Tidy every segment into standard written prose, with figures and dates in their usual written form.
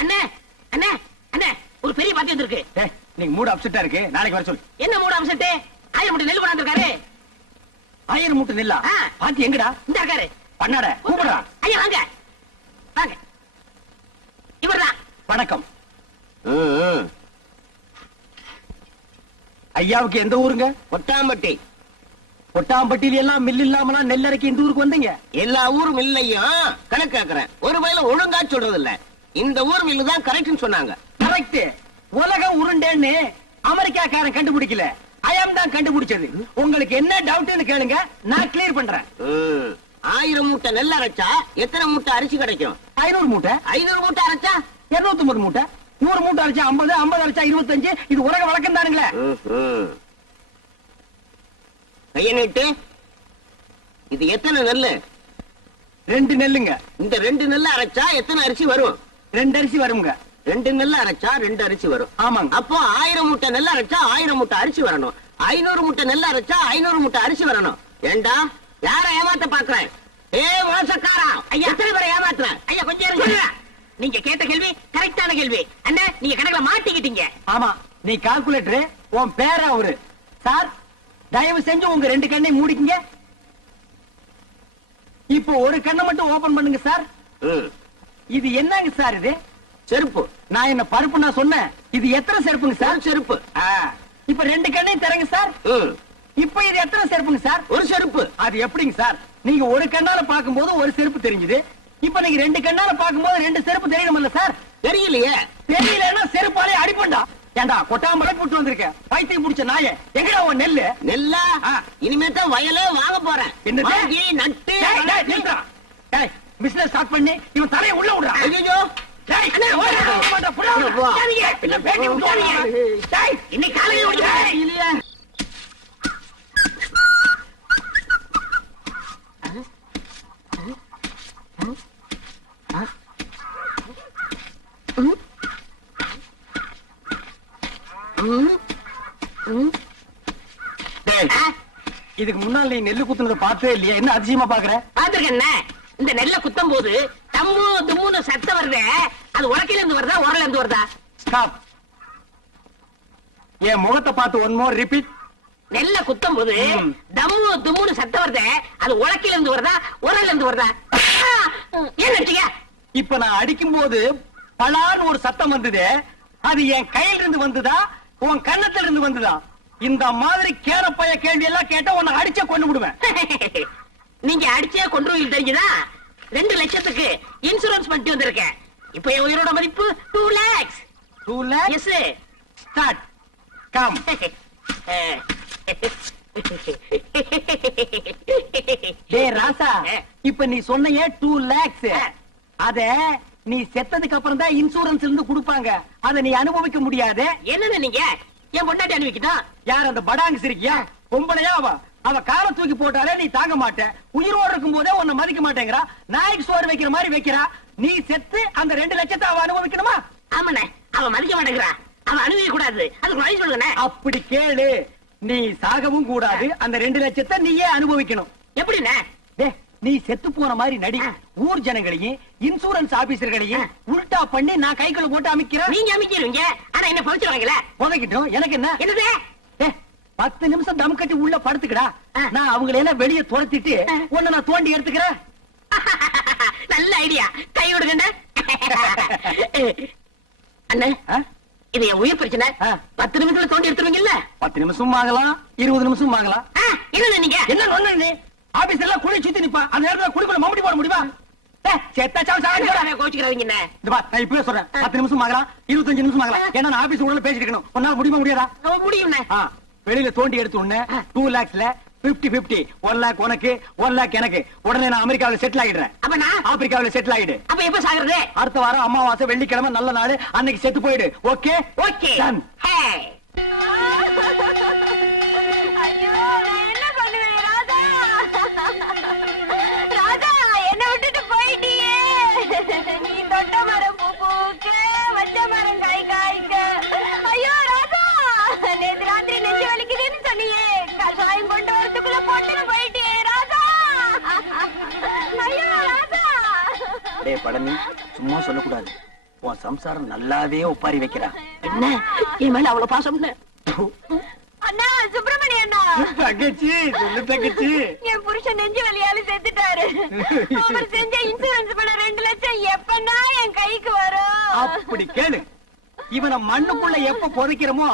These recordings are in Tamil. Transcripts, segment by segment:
அண்ணே அண்ணே அண்ணே ஒரு பெரிய பாத்தி வந்திருக்கு. நீங்க மூடு அப்செட்டா இருக்கு, நாளைக்கு வர சொல்லு. என்ன மூடு அப்செட்? 1000 மூட்டை நெல் கொண்டாந்துருக்காரு. 1000 மூட்டை நெல்லா? பாத்தி எங்கடா? இந்த இருக்காரு. பண்ணாட கூப்பிடுறா. ஐயா வாங்க வாங்க. இவர்தான். வணக்கம். ஐயாவுக்கு எந்த ஊருங்க? கொட்டாம்பட்டி. கொட்டாம்பட்டியில எல்லாம் மில் இல்லாமலாம் நெல் அரைக்க இந்த ஊருக்கு வந்தீங்க? எல்லா ஊரும் மில்லையும் கணக்கு கேக்குறேன். ஒரு வயல ஒழுங்கா சொல்றது இல்ல. இந்த ஊர் மில்லு தான் கரெக்ட்னு சொன்னாங்க. கரெக்ட். உலகம் உருண்டேன்னு அமெரிக்காக்காரன் கண்டுபிடிக்கல, ஐயம் தான் கண்டுபிடிச்சது. உங்களுக்கு என்ன டவுட்னு கேளுங்க, நான் கிளியர் பண்றேன். 1000 மூட்டை நெல் அரைச்சா எத்தனை மூட்டை அரிசி கிடைக்கும்? 500 மூட்டை. 500 மூட்டை அரைச்சா 250 மூட்டை. 100 மூட்டை அரைச்சா 50, 50 அரைச்சா 25. இது உலக வழக்கம் தானுங்களே. கைய நீட்டு. இது எத்தனை நெல்லு? 2 நெல்லுங்க. இந்த 2 நெல்ல அரைச்சா எத்தனை அரிசி வரும்? 2 அரிசி வருங்க. 2 நெல்ல அரைச்சா 2 அரிசி வரும். ஆமாங்க. அப்போ 1000 மூட்டை நெல் அரைச்சா 1000 மூட்டை அரிசி வரணும். 500 மூட்டை நெல் அரைச்சா 500 மூட்டை அரிசி வரணும். ஏண்டா யார ஏமாத்த பாக்குறேன்? மோசக்காரா, ஐயா எத்தனை பேரை ஏமாத்துறேன்? ஐயா கொஞ்சம் இருங்க. நீங்க கேட்ட கேள்வி கரெக்டான கேள்வி. அண்ணே நீங்க கணக்குல மாட்டிக்கிட்டீங்க. ஆமா, நீ கால்குலேட்டர். உன் பேரா அவரு. சார் தயவு செஞ்சு உங்க 2 கண்ணை மூடிக்கங்க. இப்போ ஒரு கண்ணை மட்டும் ஓபன் பண்ணுங்க சார். இது என்னங்க சார்? இது செருப்பு. நான் என்ன பருப்பு நான் சொன்னேன்? இது எத்தனை செருப்புங்க சார்? செருப்பு. இப்ப 2 கண்ணையும் தரங்க சார். இப்ப இது எத்தனை செருப்புங்க சார்? ஒரு செருப்பு. அது எப்படிங்க சார்? நீங்க ஒரு கண்ணால பாக்கும்போது ஒரு செருப்பு தெரிஞ்சது. இப்ப நீங்க 2 கண்ணால பாக்கும்போது 2 செருப்பு தெரியணும்ல சார்? தெரியலையே. தெரியலன்னா செருப்பாலே அடிப்பண்டா. ஏண்டா கொட்டாம்பளை போட்டு வந்திருக்க பைத்தியம் பிடிச்ச நாய, எங்கடா உன் நெல்லு? நெல்லா? இனிமே தான் வயலே வாங்க போறேன். என்னது? நட்டு பிசினஸ் ஸ்டார்ட் பண்ணி இவன் தலையை உள்ள விடுறான். ஐயோ இன்னைக்கு காலையில இதுக்கு முன்னால் நீ நெல்லு குத்துனதை பார்த்தே இல்லையா? என்ன அதிசயமா பாக்குற? பாத்துருக்கேன். இந்த நெல்ல குத்தும் போது தம்மு தும்முன்னு சத்தம் வருது. அது உலக்கையில இருந்து வருதா உரல இருந்து வருதா? ஸ்டாப். என் முகத்தை பார்த்து ஒன் மோர் ரிப்பீட். நெல்ல குத்தும் போது தம்மு தும்முன்னு சத்தம் வருது. அது உலக்கையில இருந்து வருதா உரல இருந்து வருதா? ஏன் நட்டீங்க? இப்ப நான் அடிக்கும் போது பலான்னு ஒரு சத்தம் வந்தது. அது என் கையில இருந்து வந்ததா உன் கன்னத்துல இருந்து வந்ததா? இந்த மாதிரி கேரப்பைய கேள்வி எல்லாம் கேட்டா உன்னை அடிச்சே கொண்டு விடுவேன். நீங்க அடிச்சே கொண்டு தெரிஞ்சுதா? 2 லட்சத்துக்கு இன்சூரன்ஸ் பண்ணிட்டு வந்திருக்கேன். இப்ப என் உயிரோட மதிப்பு 2 lakhs. 2 lakhs? S. Start. Come. டேய் ராசா, இப்ப நீ சொன்னையே 2 lakhs. அத நீ செத்ததுக்கு அப்புறம் தான் இன்சூரன்ஸ் இருந்து கொடுப்பாங்க. அத நீ அனுபவிக்க முடியாது. என்னன்னு நீங்க என் பொண்டாட்டி அனுபவிக்கணும்? யார் அந்த படாங்கு சிரிக்கியா? பொம்பளையா அவ கால தூக்கி போட்டாலே நீ தாங்க மாட்ட. உயிரோடு இருக்கும் போதே உன்னை மதிக்க மாட்டேங்கிறா. நாய்க்கு சோறு வைக்கிற மாதிரி வைக்கிறா. நீ செத்து அந்த 2 லட்சத்தை அவ அனுபவிக்கணுமா? ஆமாண்ணே, அவ மதிக்க மாட்டேங்கிறா. அவ அனுபவிக்க கூடாது. அதுக்கு வழி சொல்லுங்க. அப்படி கேளு. நீ சாகவும் கூடாது, அந்த 2 லட்சத்தை நீயே அனுபவிக்கணும். எப்படிண்ணே? நீ செத்து போன மாதிரி நடி. ஊர் ஜனங்களையும் இன்சூரன்ஸ் ஆபீசர்களையும் உல்டா பண்ணி நான் கைக்குள்ள போட்டு அமைக்கிறேன். நீங்க அமைக்கிறீங்க, ஆனா என்ன பவிச்சிருவாங்கல்ல? புதைக்கிட்டோம். எனக்கு என்ன? என்னது? 10 நிமிஷம் தம் கட்டி உள்ள படுத்துக்கடா. நான் அவங்களை எல்லாம் வெளியே துரத்திட்டு உன்னை நான் தோண்டி எடுத்துக்கிறேன். நல்ல ஐடியா. கை விடுங்க அண்ணே. இது என் உயிர் பிரச்சனை. 10 நிமிஷத்துல தோண்டி எடுத்துருவீங்கல்ல? 10 நிமிஷம் ஆகலாம், 20 நிமிஷம் ஆகலாம். என்ன நீங்க என்ன ஒண்ணு? நீ ஆபீஸ் எல்லாம் குழி சுத்தி நிப்பா. அந்த நேரத்துல குடிப்பட மம்படி போட முடியுமா? கோச்சுக்கிறீங்க. நான் இப்பவே சொல்றேன், 10 நிமிஷம் ஆகலாம், 25 நிமிஷம் ஆகலாம். ஏன்னா நான் ஆபீஸ் உள்ள பேசிட்டு இருக்கணும். உன்னால முடியுமா முடியாதா? முடியும். வெளியில தோண்டி எடுத்து உடனே 2 lakhsல 50-50, 1 lakh உனக்கு 1 lakh எனக்கு. உடனே நான் அமெரிக்காவில செட்டில் ஆகிடுறேன். அப்ப நான் ஆப்பிரிக்காவில செட்டில் ஆகிடு. அப்ப எப்ப சாகுறது? அடுத்த வாரம் அமாவாசை வெள்ளிக்கிழமை நல்ல நாள், அன்னைக்கு செத்து போயிடு. Okay okay. பழனி சும்மா சொல்லக்கூடாது. உன் சம்சாரம் நல்லாவே ஒப்பாரி வைக்கிறா. என்ன என் மேல அவ்வளவு பாசம் அண்ணா சுப்பிரமணிய அண்ணா, தங்கச்சி சொல்லு தங்கச்சி. என் புருஷன் நெஞ்சு வலியால செத்துட்டாரு. அவர் செஞ்ச இன்சூரன்ஸ் பணம் 2 லட்சம் எப்பன்னா என் கைக்கு வரும்? அப்படி கேளு. இவனை மண்ணுக்குள்ள எப்ப புதைக்கிறோமோ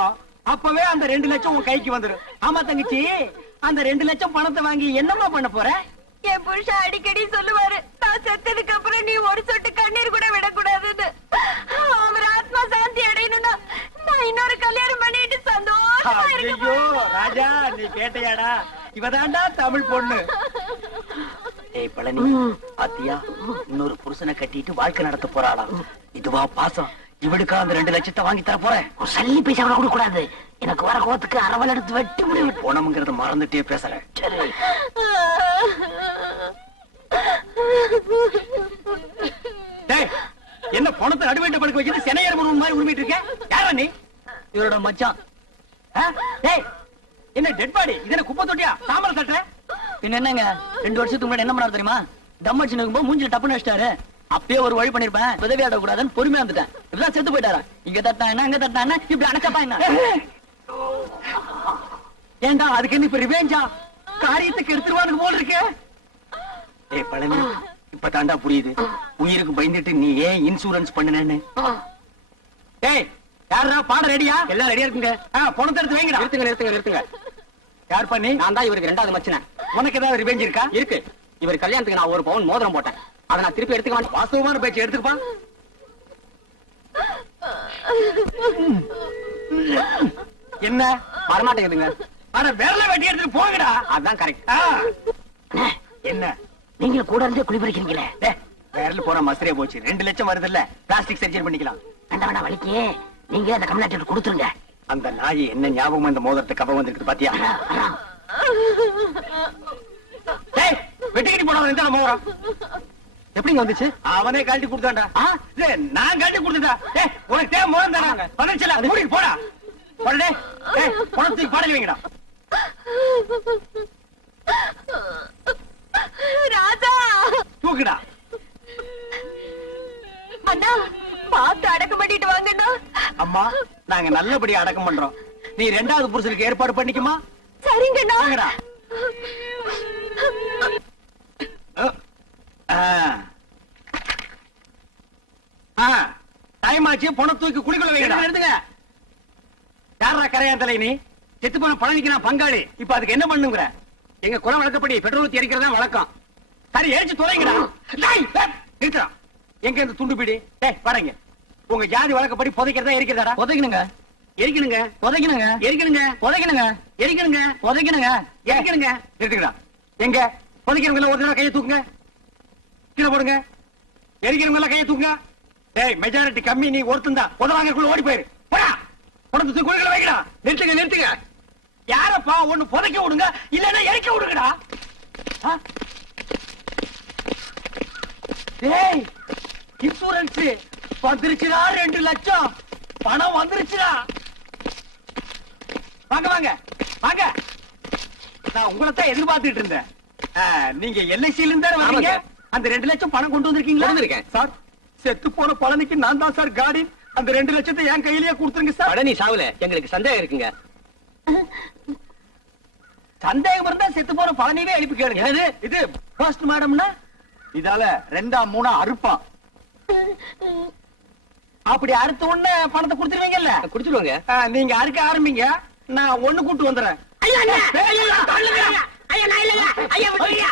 அப்பவே அந்த 2 லட்சம் உன் கைக்கு வந்துடும். ஆமா தங்கச்சி, அந்த 2 லட்சம் பணத்தை வாங்கி என்னமா பண்ண போற? என் புருஷன் அடிக்கடி சொல்லுவாரு, நான் செத்ததுக்கு அப்புறம் நீ ஒரு சொட்டு கண்ணீர் கூட விடக்கூடாதுன்னு. அவர் ஆத்மா சாந்தி அடையணும்னா நான் இன்னொரு கல்யாணம் பண்ணிட்டு சந்தோஷமா இருக்க ஐயோ போறேன். ராஜா, நீ கேட்டையாடா? இவதாண்டா தமிழ் பொண்ணு. ஏய் பழனி, பாத்தியா இன்னொரு புருஷனை கட்டிட்டு வாழ்க்கை நடத்த போறாளாம். இதுவா பாசம்? இவளுக்கா அந்த 2 லட்சத்தை வாங்கி தர போறேன். ஒரு சல்லி பைசா கூட கொடுக்க கூடாது. எனக்கு வர கோத்துக்கு அரவல் எடுத்து வெட்டி முடிவு. போனம்ங்கிறத மறந்துட்டே பேசுறேன். சரி. டேய், என்ன பணத்தை நடுவேட்ட படுக்க வச்சுட்டு சென்னையர் முருகன் மாதிரி உரிமிட்டு இருக்க? யாரா நீ? இவரோட மச்சான். டேய், என்ன டெட் பாடி? இது என்ன குப்பை தொட்டியா? தாமரை தட்டுற? பின்ன என்னங்க, 2 வருஷத்துக்கு முன்னாடி என்ன பண்ணாரு தெரியுமா? தம் அடிச்சு நிக்கும்போது மூஞ்சில டப்புன்னு வச்சிட்டாரு. அப்பயே ஒரு வழி பண்ணிருப்பேன், உதவி ஆட கூடாதுன்னு பொறுமையா வந்துட்டேன். இப்பதான் செத்து போயிட்டாரா? இங்க தட்டா என்ன, அங்க தட்டா என்ன, இப்படி அணக்கப்பா என்ன? ஏண்டா அதுக்கு என்ன இப்ப ரிவேஞ்சா? காரியத்துக்கு எடுத்துருவானுக்கு போல இருக்கு. ஏய் பழனி, இப்ப தாண்டா புரியுது உயிருக்கு பயந்துட்டு நீ ஏன் இன்சூரன்ஸ் பண்ணுனேன்னு. ஏய், யாரா பாடம் ரெடியா? எல்லாம் ரெடியா இருக்குங்க. பணத்தை எடுத்து வைங்கடா. நிறுத்துங்க. யார் பண்ணி? நான் தான் இவருக்கு 2வது மச்சனேன். உனக்கு ஏதாவது ரிவேஞ்ச் இருக்கா? இருக்கு. இவர் கல்யாணத்துக்கு நான் 1 பவுன் மோதிரம் போட்டேன். அதை நான் திருப்பி எடுத்துக்க மாட்டேன். வாஸ்தவமான பேச்சு எடுத்துக்கப்பா. என்ன வரமாட்டேங்குதுங்க. ஆனா விரல வெட்டி எடுத்துட்டு போங்கடா. அதான் கரெக்ட். என்ன நீங்களும் கூட இருந்தே குழி பறிக்கிறீங்களே. விரல் போற மசரே போச்சு. 2 லட்சம் வருது இல்ல, பிளாஸ்டிக் சர்ஜரி பண்ணிக்கலாம். வேண்டாம் வலிக்கு நீங்க அந்த கம்யூனிட்டி கொடுத்துருங்க. அந்த நாய் என்ன ஞாபகம் இந்த மோதிரத்துக்கு கப்ப வந்திருக்கு பாத்தியா? வெட்டிக்கிட்டு போனவன் எந்த மோதிரம் எப்படிங்க வந்துச்சு? அவனே கழட்டி கொடுத்தான்டா. நான் கழட்டி கொடுத்தா? உனக்கு தேவை மோதிரம் தானே? வந்துருச்சுல, மூடிட்டு போடா. போடே, பணத்துக்கு பாடல் வைங்கடா. ராஜா தூக்குடா. அண்ணா, பார்த்து அடக்கம் பண்ணிட்டு வாங்கண்ணா. அம்மா, நாங்க நல்லபடியா அடக்கம் பண்றோம். நீ 2வது புருஷனுக்கு ஏற்பாடு பண்ணிக்குமா? சரிங்கண்ணா. வாங்கடா. டைம் ஆச்சு, பணம் தூக்கி குளிக்குள்ள வைங்கடா. எடுத்துங்க. யாரா கரையான் தலை நீ? செத்து போன பழனிக்கு நான் பங்காளி. இப்ப அதுக்கு என்ன பண்ணுங்கிற? எங்க குலம் வழக்கப்படி பெட்ரோல் ஊத்தி எரிக்கிறதா வழக்கம். சரி, எரிச்சு தொலைங்கடா. நிறுத்துறா. எங்க இந்த துண்டு பிடி? பாருங்க, உங்க ஜாதி வழக்கப்படி புதைக்கிறதா எரிக்கிறதா? புதைக்கணுங்க. எரிக்கணுங்க. புதைக்கணுங்க. எரிக்கணுங்க. புதைக்கணுங்க. எரிக்கணுங்க. புதைக்கணுங்க. எரிக்கணுங்க. நிறுத்துக்கடா. எங்க புதைக்கிறவங்க ஒரு தடவை கையை தூக்குங்க. கீழே போடுங்க. எரிக்கிறவங்க எல்லாம் கையை தூக்குங்க. மெஜாரிட்டி கம்மி, நீ ஒருத்தன் தான். புதவாங்கக்குள்ள ஓடி போயிரு. போடா. பணத்தை குளிக்கல வைக்கடா. நிறுத்துங்க. யாரப்பா? ஒண்ணு புதைக்க விடுங்க, இல்லன்னா எரிக்க விடுங்கடா. இன்சூரன்ஸ் வந்துருச்சுடா. 2 லட்சம் பணம் வந்துருச்சுடா. வாங்க. நான் உங்களைத்தான் எதிர்பார்த்துட்டு இருந்தேன். நீங்க எல்ஐசில இருந்தா வரீங்க. அந்த 2 லட்சம் பணம் கொண்டு வந்திருக்கீங்களா? வந்திருக்கேன் சார். செத்து போன பழனிக்கு நான் தான் சார் காடி. அந்த 2 லட்சத்தை என் கையிலேயே கொடுத்துருங்க சார். பழனி சாவுல எங்களுக்கு சந்தேகம் இருக்குங்க. சந்தேகம் இருந்தா செத்து போன பழனிவே எழுப்பி கேளுங்க. இது ஃபர்ஸ்ட் மேடம்னா இதால 2ஆ 3ஆ அறுப்பான். அப்படி அறுத்த உடனே பணத்தை கொடுத்துருவீங்கல்ல? குடிச்சிருவாங்க. நீங்க அறுக்க ஆரம்பிங்க, நான் ஒண்ணு கூட்டு வந்துடுறேன். ஐயா, நான் இல்லையா? ஐயா, விட்டுருங்க.